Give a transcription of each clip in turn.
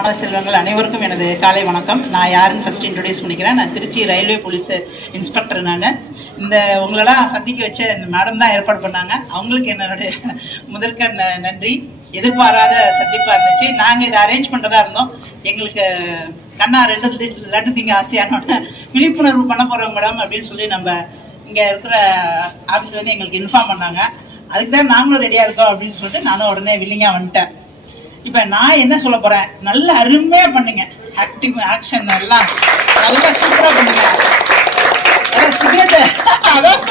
மாணவ செல்வங்கள் அனைவருக்கும் எனது காலை வணக்கம். நான் யாருன்னு ஃபர்ஸ்ட் இன்ட்ரோடியூஸ் பண்ணிக்கிறேன். நான் திருச்சி ரயில்வே போலீஸ் இன்ஸ்பெக்டர். நான் இந்த உங்களெல்லாம் சந்திக்க வச்ச இந்த மேடம் தான் ஏற்பாடு பண்ணாங்க. அவங்களுக்கு என்னுடைய முதற்க நன்றி. எதிர்பாராத சந்திப்பாக இருந்துச்சு. நாங்கள் இதை அரேஞ்ச் பண்ணுறதா இருந்தோம். எங்களுக்கு கண்ணா 2 லட்டு திங்க ஆசையானோட விழிப்புணர்வு பண்ண போகிறோம் மேடம் அப்படின்னு சொல்லி நம்ம இங்கே இருக்கிற ஆஃபீஸ்லேருந்து எங்களுக்கு இன்ஃபார்ம் பண்ணாங்க. அதுக்கு தான் நாங்களும் ரெடியாக இருக்கோம் அப்படின்னு சொல்லிட்டு நானும் உடனே வில்லிங்காக வந்துட்டேன். இப்போ நான் என்ன சொல்ல போகிறேன், நல்ல அருமையாக பண்ணுங்க. ஆக்டிவ் ஆக்ஷன் எல்லாம் நல்லா சூப்பராக பண்ணுங்க. நல்லா சிகரெட்டு அதான்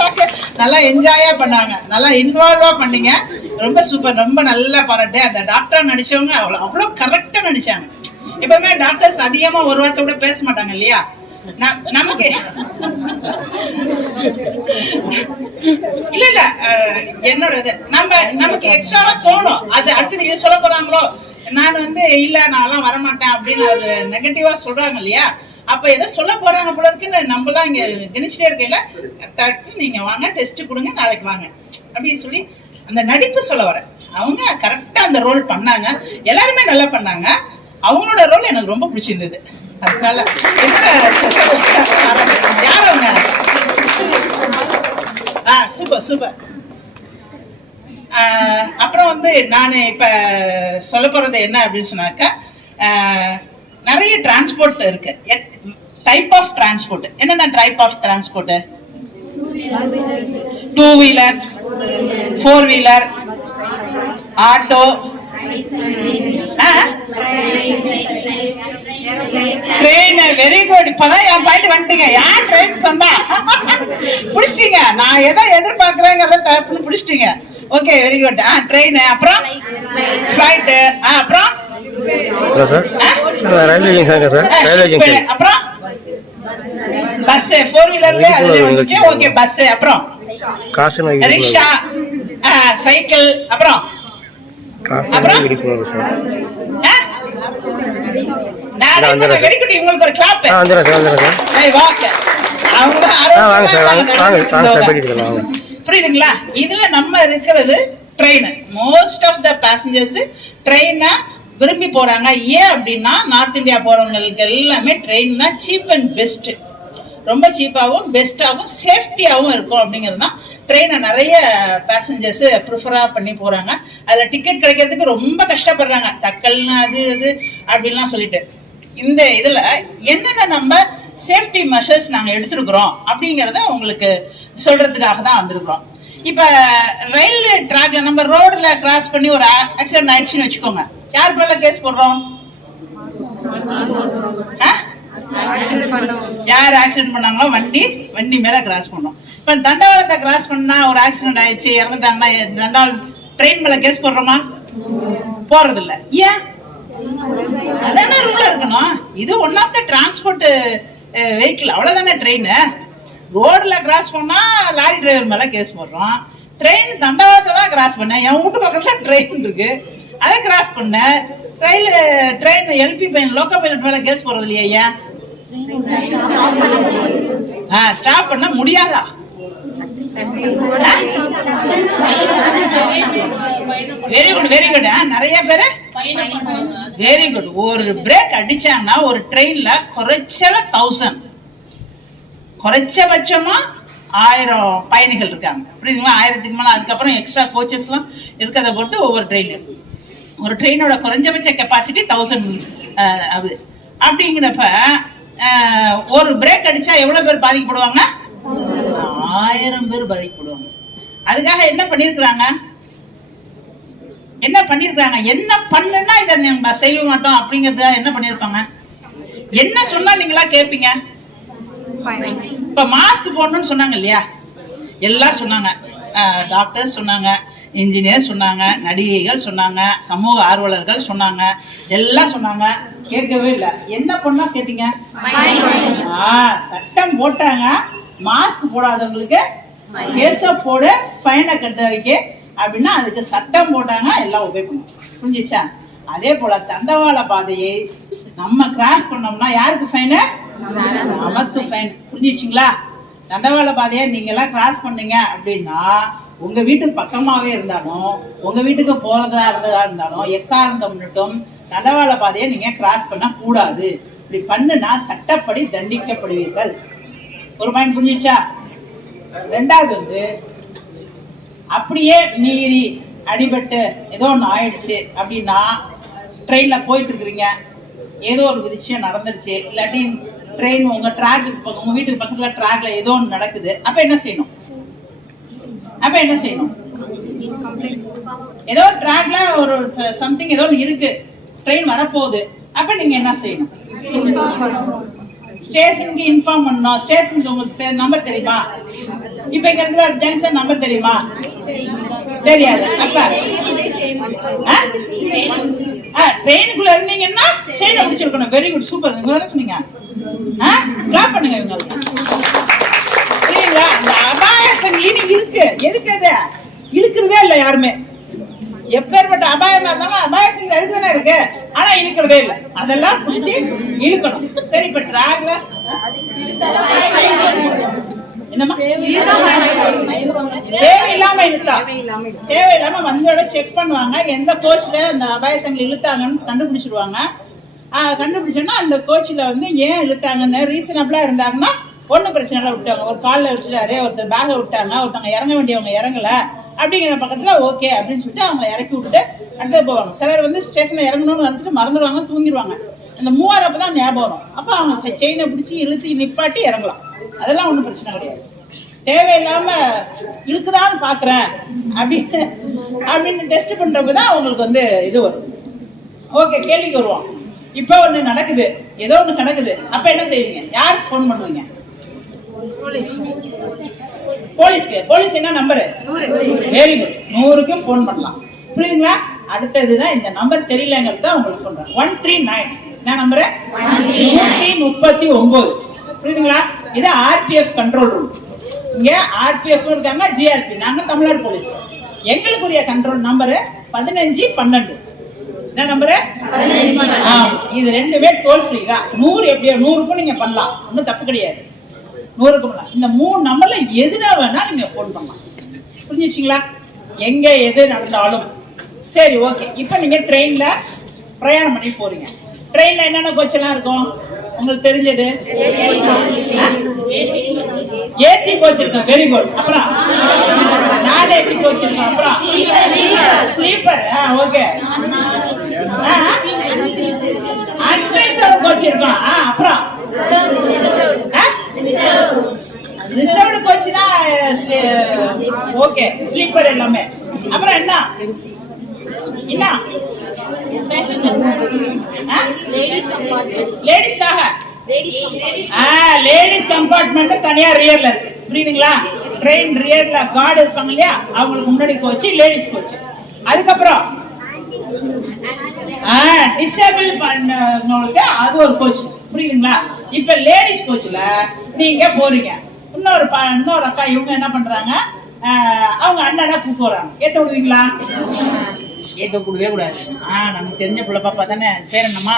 நல்லா என்ஜாயாக பண்ணாங்க. நல்லா இன்வால்வாக பண்ணீங்க. ரொம்ப சூப்பர், ரொம்ப நல்லா பாராட்டு. அந்த டாக்டர் நடித்தவங்க அவ்வளோ கரெக்டாக நடித்தாங்க. எப்பவுமே டாக்டர்ஸ் அதிகமாக ஒரு வார்த்தை கூட பேச மாட்டாங்க இல்லையா? நமக்கு இல்ல இல்ல என்னோட இது நமக்கு எக்ஸ்ட்ராவா தோணும். அது அடுத்தது இது சொல்ல போறாங்களோ, நான் இல்ல நான்லாம் வரமாட்டேன் அப்படின்னு அது நெகட்டிவா சொல்றாங்க இல்லையா? அப்ப ஏதோ சொல்ல போறாங்க போல இருக்குன்னு நம்மளாம் இங்க கணிச்சுட்டே இருக்கையில நீங்க வாங்க டெஸ்ட் கொடுங்க நாளைக்கு வாங்க அப்படின்னு சொல்லி அந்த நடிப்பு சொல்ல வரேன். அவங்க கரெக்டா அந்த ரோல் பண்ணாங்க. எல்லாருமே நல்லா பண்ணாங்க. அவங்களோட ரோல் எனக்கு ரொம்ப பிடிச்சிருந்தது. அதனால யார் அவங்க? Super super. அப்புறம் நான் இப்ப சொல்ல போறது என்ன அப்படின்னு சொன்னாக்கா, நிறைய டிரான்ஸ்போர்ட் இருக்கு. டைப் ஆஃப் டிரான்ஸ்போர்ட் என்னென்ன type of transport? 2 wheeler, 4 wheeler, auto, train. Very good. இப்பதான் என் பாயிண்ட் வந்துட்டீங்க. யார் ட்ரெயின் சொன்னா புடிச்சிட்டீங்க. நான் எதை எதிர்பார்க்கிறேங்கிறத புடிச்சிட்டீங்க. Okay, very good. ட்ரெயின், அப்புறம் ஃபிளைட், அப்புறம் அப்புறம் பஸ். 4 வீலர்ல அதுல வந்துச்சு. ஓகே, பஸ், அப்புறம் ரிக்ஷா, சைக்கிள், அப்புறம் வெரி குட். உங்களுக்கு ஒரு கிளாப். புரியுதுங்களா? இதுல நம்ம இருக்கிறது train. Most of the passengers ட்ரெயினை விரும்பி போறாங்க. ஏன் அப்படின்னா, நார்த் இந்தியா போறவங்களுக்கு எல்லாமே ட்ரெயின் தான் சீப் அண்ட் பெஸ்ட். ரொம்ப சீப்பாகவும் பெஸ்டாகவும் சேஃப்டியாகவும் இருக்கும். அப்படிங்கிறது தான் ட்ரெயினை நிறைய பேசஞ்சர்ஸ் ப்ரிஃபரா பண்ணி போறாங்க. அதுல டிக்கெட் கிடைக்கிறதுக்கு ரொம்ப கஷ்டப்படுறாங்க. தக்கல்னு அது இது அப்படின்லாம் சொல்லிட்டு. இந்த இதுல என்னென்ன நம்ம சேஃப்டி மெஷர்ஸ் நாங்க எடுத்துருக்கிறோம் அப்படிங்கிறத உங்களுக்கு சொல்றதுக்காக தான் வந்திருக்கிறோம். இப்ப ரயில்வே ட்ராக்ல நம்ம ரோட்ல கிராஸ் பண்ணி ஒரு ஆக்சிடென்ட் ஆயிடுச்சுன்னு வச்சுக்கோங்க, யார் மேல கேஸ் போடுறோம்? யார் ஆக்சிடென்ட் பண்ணாங்களோ வண்டி மேல கிராஸ் பண்ணோம். இப்ப தண்டவாளத்தை கிராஸ் பண்ணா ஒரு ஆக்சிடென்ட் ஆயிடுச்சு, இறந்துட்டாங்கன்னா தண்டவாளம் ட்ரெயின் மேல கேஸ் போடுறோமா? போறது இல்ல. ஏன்? அதானே ரூலா இருக்கணும். இது one of the transport vehicle, அவ்வளவுதானே. ட்ரெயின் ரோட்ல கிராஸ் பண்ணா லாரி டிரைவர் மேல கேஸ் போடுறோம். ட்ரெயின் தண்டவாளத்தை தான் கிராஸ் பண்ண, என் வீட்டு பக்கத்துல ட்ரெயின் இருக்கு, அதை கிராஸ் பண்ண. ட்ரெயின் எல்பி பையன் லோக்கோ பைலட் மேல கேஸ் போடுறது இல்லையா? ஸ்டாப் பண்ண முடியாதா? Very good, very good. நிறைய பேரு வெரி குட். ஒரு பிரேக் அடிச்சாங்கன்னா ஒரு ட்ரெயின்ல குறைச்சல 1000, குறைச்சபட்சமா 1000 பயணிகள் இருக்காங்க. புரியுதுங்களா? 1000க்கு மேல. அதுக்கப்புறம் எக்ஸ்ட்ரா கோச்சஸ் எல்லாம் இருக்கிறத பொறுத்து ஒவ்வொரு ட்ரெயின். ஒரு ட்ரெயினோட குறைஞ்சபட்ச கெப்பாசிட்டி 1000 ஆகுது. அப்படிங்கிறப்ப ஒரு பிரேக் அடிச்சா எவ்வளவு பேர் பாதிக்கப்படுவாங்க? 1000 பேர் பாதிக்கப்படுவாங்க. அதுக்காக என்ன பண்ணிருக்கிறாங்க? என்ன பண்ணுனா இதை நம்ம செய்ய மாட்டோம் அப்படிங்கறத என்ன பண்ணிருப்பாங்க? என்ன சொன்னா நீங்களா கேட்பீங்க? இப்ப மாஸ்க் போடணும்னு சொன்னாங்க இல்லையா? எல்லாம் சொன்னாங்க. டாக்டர்ஸ் சொன்னாங்க, இன்ஜினியர் சொன்னாங்க, நடிகைகள் சொன்னாங்க, சமூக ஆர்வலர்கள் சொன்னாங்க, எல்லாம் சொன்னாங்க. கேட்கவே இல்லை. என்ன பண்ணா கேட்டீங்க? சட்டம் போட்டாங்க. மாஸ்க் போடாதவங்களுக்கு கேஸ போட, ஃபைனை கட்ட வைக்க அப்படின்னா அதுக்கு சட்டம் போட்டாங்க. எல்லாம் உபயோக பண்ணும். புரிஞ்சிச்சா? அதே போல தண்டவாள பாதையை நம்ம கிராஸ் பண்ணோம்னா யாருக்கு ஃபைனு? நமக்கு ஃபைன். புரிஞ்சிச்சுங்களா? தண்டவாள பாதையை நீங்க எல்லாம் கிராஸ் பண்ணீங்க அப்படின்னா உங்க வீட்டு பக்கமாவே இருந்தாலும், உங்க வீட்டுக்கு போறதா இருந்தாலும், எக்காரணத்தை முன்னிட்டும் தண்டவாள பாதையை நீங்க கிராஸ் பண்ண கூடாது. இப்படி பண்ணுனா சட்டப்படி தண்டிக்கப்படுவீர்கள். ஒரு பாயிண்ட் புரிஞ்சிச்சா? ரெண்டாவது வந்து அப்படியே மீறி அடிபட்டு ஏதோ ஒன்று ஆயிடுச்சு அப்படின்னா, ட்ரெயின்ல போயிட்டு இருக்கிறீங்க, ஏதோ ஒரு விஷயம் நடந்துருச்சு, இல்லாட்டி ட்ரெயின் உங்க ட்ராக்கு உங்க வீட்டுக்கு பக்கத்துல ட்ராக்ல ஏதோ ஒன்று நடக்குது, அப்ப என்ன செய்யணும்? ஏதோ ட்ராக்ல ஒரு சம்திங் ஏதோ இருக்கு, ட்ரெயின் வரப்போகுது, அப்ப நீங்க என்ன செய்யணும்? ஸ்டேஷனுக்கு இன்ஃபார்ம் பண்ணணும். ஸ்டேஷனுக்கு உங்களுக்கு நம்பர் தெரியுமா? இப்ப இங்க இருக்கிற ஜங்ஷன் நம்பர் தெரியுமா? தெரியாது. அப்ப ட்ரெயினுக்குள்ள இருந்தீங்கன்னா செயினை பிடிச்சிருக்கணும். Very good, super. நீங்க தானே சொன்னீங்க. கிளாப் பண்ணுங்க இவங்களுக்கு. சரிங்களா? அந்த அபாய சங்கிலி இருக்கு. எதுக்கு அது இழுக்கிறதே இல்லை யாருமே. எப்பேற்பட்ட அபாயமா இருந்தாலும் அபாய சங்கிலி அழுக்குதானே இருக்கு, ஆனா இழுக்கிறதே இல்லை. அதெல்லாம் பிடிச்சி இழுக்கணும். சரி, இப்ப ட்ராக்ல என்னமா தேவையில்லாம இழுத்தா, தேவையில்லாம வந்தோட செக் பண்ணுவாங்க. எந்த கோச்ல அந்த அபாய சங்கிலி இழுத்தாங்கன்னு கண்டுபிடிச்சிருவாங்க. கண்டுபிடிச்சோன்னா அந்த கோச்சில் வந்து ஏன் இழுத்தாங்கன்னு ரீசனபிளா இருந்தாங்கன்னா ஒன்றும் பிரச்சனை இல்லை, விட்டாங்க. ஒரு காலில் விட்டுட்டாரு, ஒருத்தர் பேகை விட்டாங்க, ஒருத்தவங்க இறங்க வேண்டியவங்க இறங்கல அப்படிங்கிற பக்கத்துல ஓகே அப்படின்னு சொல்லிட்டு அவங்களை இறக்கி விட்டுட்டு அடுத்தது போவாங்க. சிலர் வந்து ஸ்டேஷன்ல இறங்கணும்னு வந்துட்டு மறந்துடுவாங்க, தூங்கிடுவாங்க. அந்த மூவாயிரம் தான் ஞாபகம் வரும். அப்போ அவங்க செயினை பிடிச்சி இழுத்து நிப்பாட்டி இறங்கலாம். அதெல்லாம் ஒன்றும் பிரச்சனை கிடையாது. தேவையில்லாம இருக்குதான்னு பாக்குறேன் அப்படின்னு டெஸ்ட் பண்றப்பதான் அவங்களுக்கு வந்து இது வரும். ஓகே, கேள்விக்கு வருவோம். இப்ப ஒண்ணு நடக்குது, ஏதோ ஒண்ணு நடக்குது, அப்ப என்ன செய்வீங்க? யாருக்கு போன் பண்ணுவீங்க? போலீஸ்க்கு. போலீஸ் என்ன நம்பரு? வெரி குட், 100க்கு போன் பண்ணலாம். புரியுதுங்களா? அடுத்ததுதான் இந்த நம்பர் தெரியலங்கிறத உங்களுக்கு சொல்றேன். 139 என்ன நம்பரு? 139. புரியுதுங்களா? இது ஆர்பிஎஃப் கண்ட்ரோல் ரூம். இங்க ஆர்பிஎஃப் இருக்காங்க, ஜிஆர்பி, நாங்க தமிழ்நாடு போலீஸ். எங்களுக்குரிய கண்ட்ரோல் நம்பரு 1512. என்ன நம்பரு? இது ரெண்டுமே டோல் ஃப்ரீ தான். 100 எப்படியோ 100க்கும் நீங்க பண்ணலாம், ஒன்றும் தப்பு கிடையாது. 100க்கு பண்ணலாம். இந்த 3 நம்பர்ல எதுனா வேணா நீங்க போன் பண்ணலாம். புரிஞ்சுச்சிங்களா? எங்க எது நடந்தாலும் சரி. ஓகே, இப்போ நீங்க ட்ரெயின்ல பிரயாணம் பண்ணி போறீங்க. ட்ரெயின்ல என்னென்ன கோச் எல்லாம் இருக்கும் உங்களுக்கு தெரிஞ்சது? ஏசி கோச் இருக்கும். Very good. அப்புறம் நான் ஏசி கோச் இருக்கும். அப்புறம் ஸ்லீப்பர். ஓகே. அன்ரிசர்வ்ட் கோச் இருக்கும். அப்புறம் ரிசர்வ்டு கோச் தான். ஓகே, ஸ்லீப்பர் எல்லாமே. அப்புறம் என்ன லேடிஸ்க்காக லேடிஸ் கம்பார்ட்மெண்ட் தனியா ரியர்ல இருக்கு. புரியுதுங்களா? ட்ரெயின் ரியர்ல கார்டு இருப்பாங்க இல்லையா, அவங்களுக்கு முன்னாடி கோச் லேடிஸ் கோச். அதுக்கப்புறம் டிசேபிள் பண்ணவங்களுக்கு அது ஒரு கோச். புரியுதுங்களா? இப்ப லேடிஸ் கோச்ல நீங்க போறீங்க. இன்னொரு அக்கா இவங்க என்ன பண்றாங்க, அவங்க அண்ணனா கூப்பிட்டு வராங்க. ஏத்த விடுவீங்களா? ஏத்த கூடவே கூடாது. நமக்கு தெரிஞ்ச பிள்ளை பாப்பா தானே. பேர் என்னம்மா?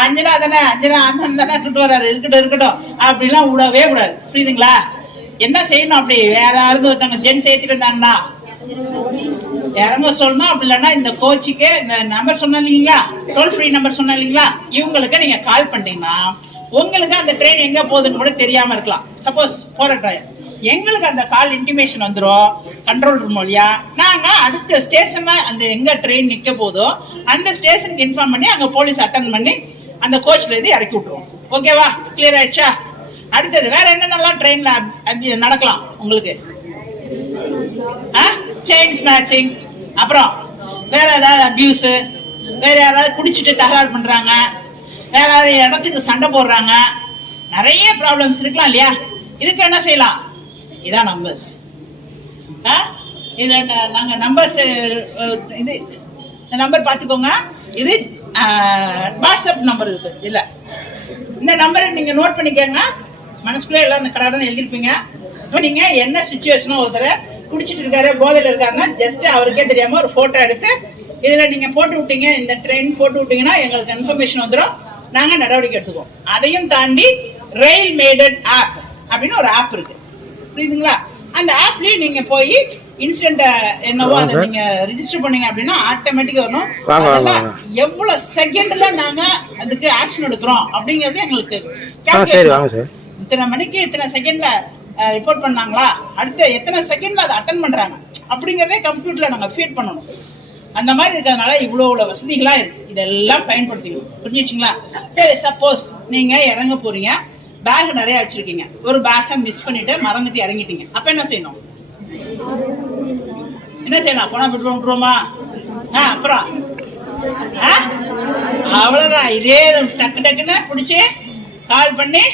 அஞ்சனா தானே. அஞ்சனா அண்ணன் தானே கூப்பிட்டு வர்றாரு, இருக்கட்டும் அப்படிலாம் விடவே கூடாது. புரியுதுங்களா? என்ன செய்யணும்? அப்படி வேற யாருக்கும் ஒருத்தவங்க ஜென்ஸ் ஏற்றிட்டு இருந்தாங்கன்னா இறங்க சொல்லணும். அப்படி இல்லைன்னா இந்த கோச்சுக்கு இந்த நம்பர் சொன்ன இல்லைங்களா, டோல் ஃப்ரீ நம்பர் சொன்ன இல்லைங்களா, இவங்களுக்கு நீங்க கால் பண்ணீங்கன்னா உங்களுக்கு அந்த ட்ரெயின் எங்க போகுதுன்னு கூட தெரியாம இருக்கலாம். சப்போஸ் போற ட்ரெயின் எங்களுக்கு அந்த கால் இன்டிமேஷன் வந்துடும் கண்ட்ரோல் ரூம் வழியா. நாங்க அடுத்த ஸ்டேஷன்ல அந்த எங்க ட்ரெயின் நிக்க போதோ அந்த ஸ்டேஷனுக்கு இன்ஃபார்ம் பண்ணி அங்க போலீஸ் அட்டன் பண்ணி அந்த கோச்ல இருந்து இறக்கி விட்டுருவோம். ஓகேவா? கிளியர் ஆயிடுச்சா? அடுத்தது வேற என்னென்னலாம் ட்ரெயின்ல நடக்கலாம் உங்களுக்கு? செயின் ஸ்நாச்சிங், அப்புறம் வேற ஏதாவது அபியூஸ், வேற யாராவது குடிச்சிட்டு தகராறு பண்றாங்க, வேற ஏதாவது இடத்துக்கு சண்டை போடுறாங்க, நிறைய ப்ராப்ளம்ஸ் இருக்கலாம் இல்லையா? இதுக்கு என்ன செய்யலாம்? இதான் நம்பர்ஸ். இது நாங்க நம்பர்ஸ் இது நம்பர் பார்த்துக்கோங்க. இது வாட்ஸ்அப் நம்பர் இருக்கு. இல்ல இந்த நம்பரை நீங்க நோட் பண்ணிக்கோங்க. மனசுக்குள்ளே எல்லாம் கடை எழுதிருப்பீங்க. இப்போ நீங்க என்ன சுச்சுவேஷனோ ஒருத்தர் குடிச்சிட்டு இருக்காரு, போதையில இருக்காருன்னா ஜஸ்ட் அவருக்கே தெரியாம ஒரு போட்டோ எடுத்து இதுல நீங்க போட்டு விட்டீங்க, இந்த ட்ரெயின் போட்டு விட்டீங்கன்னா எங்களுக்கு இன்ஃபர்மேஷன் வந்துடும், நாங்க நடவடிக்கை எடுத்துக்குவோம். அதையும் தாண்டி ரயில் மேடட் ஆப் அப்படின்னு ஒரு ஆப் இருக்கு. புரியுதுங்களா? அந்த ஆப்லயும் நீங்க போய் இன்சிடென்ட் என்னவோ அதை நீங்க ரிஜிஸ்டர் பண்ணீங்க அப்படின்னா ஆட்டோமேட்டிக்கா வரணும். அதெல்லாம் எவ்வளவு செகண்ட்ல நாங்க அதுக்கு ஆக்ஷன் எடுக்கிறோம் அப்படிங்கறது எங்களுக்கு இத்தனை மணிக்கு இத்தனை செகண்ட்ல ரிப்போர்ட் பண்ணாங்களா, அடுத்து எத்தனை செகண்ட்ல அதை அட்டன் பண்றாங்க அப்படிங்கறதே கம்ப்யூட்டர்ல நாங்க ஃபீட் பண்ணணும். அந்த மாதிரி இருக்கிறதுனால இவ்வளவு வசதிகளா இருக்கு. இதெல்லாம் பயன்படுத்திக்கணும். புரிஞ்சுச்சுங்களா? சரி, சப்போஸ் நீங்க இறங்க போறீங்க, பேக் நிறைய வச்சிருக்கீங்க, ஒரு பேக்கை மிஸ் பண்ணிட்டு மறந்துட்டு இறங்கிட்டீங்க, அப்ப என்ன செய்யணும்? என்ன செய்யலாம்? போனா விட்டுருவோமா? அப்புறம் அவ்வளவுதான். இதே டக்கு டக்குன்னு பிடிச்சி கால் பண்ணி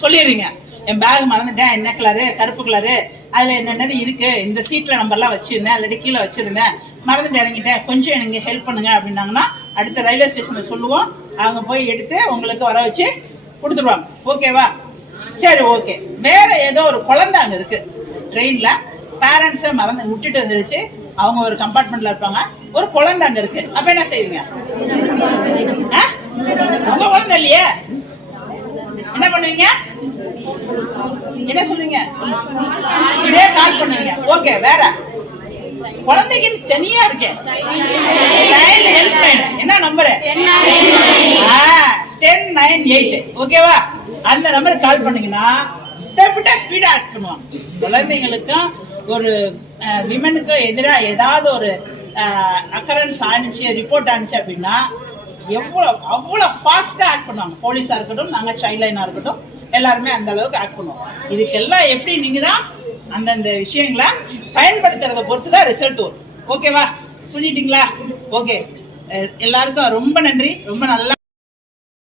சொல்லிடுறீங்க, என் பேக் மறந்துட்டேன், என்ன கலரு, கருப்பு கலரு, அதுல என்னென்னது இருக்கு, இந்த சீட்ல நம்பர்லாம் வச்சிருந்தேன், ஆல்ரெடி கீழே வச்சிருந்தேன், மறந்துட்டு இறங்கிட்டேன், கொஞ்சம் எனக்கு ஹெல்ப் பண்ணுங்க அப்படின்னாங்கன்னா அடுத்த ரயில்வே ஸ்டேஷன்ல சொல்லுவோம். அவங்க போய் எடுத்து உங்களுக்கு வர வச்சு கொடுத்துருவாங்க. ஓகேவா? சரி, ஓகே. வேற ஏதோ ஒரு குழந்தை அங்க இருக்கு ட்ரெயின்ல, பேரண்ட்ஸை மறந்து விட்டுட்டு வந்துருச்சு, அவங்க ஒரு கம்பார்ட்மெண்ட்ல இருப்பாங்க, ஒரு குழந்தை அங்க இருக்கு, அப்ப என்ன செய்வீங்க? உங்க குழந்தை இல்லையே, என்ன பண்ணுவீங்க? என்ன சொல்லுவீங்க? இதே கால் பண்ணுவீங்க. ஓகே. வேற குழந்தைக்கு தனியா இருக்கேன் சைல்டு ஹெல்ப் லைன், என்ன நம்பரு? 1098. ஓகேவா? அந்த நம்பருக்கு கால் பண்ணீங்கன்னா ஸ்பீடா ஆக்ட் பண்ணுவாங்க. குழந்தைங்களுக்கும் ஒரு விமனுக்கு எதிராக ஏதாவது ஒரு அக்கரன்ஸ் ஆனிச்சு, ரிப்போர்ட் ஆனிச்சு அப்படின்னா அவ்வளவு ஃபாஸ்டா ஆக்ட் பண்ணுவாங்க. போலீஸா இருக்கட்டும், நாங்க சைல்ட் லைனா இருக்கட்டும், எல்லாருமே அந்த அளவுக்கு ஆக்ட் பண்ணுவோம். இதுக்கெல்லாம் எப்படி நீங்க தான் அந்தந்த விஷயங்களை பயன்படுத்துறத பொறுத்துதான் ரிசல்ட் வரும். ஓகேவா? புரிஞ்சிட்டீங்களா? ஓகே. எல்லாருக்கும் ரொம்ப நன்றி. ரொம்ப நல்லா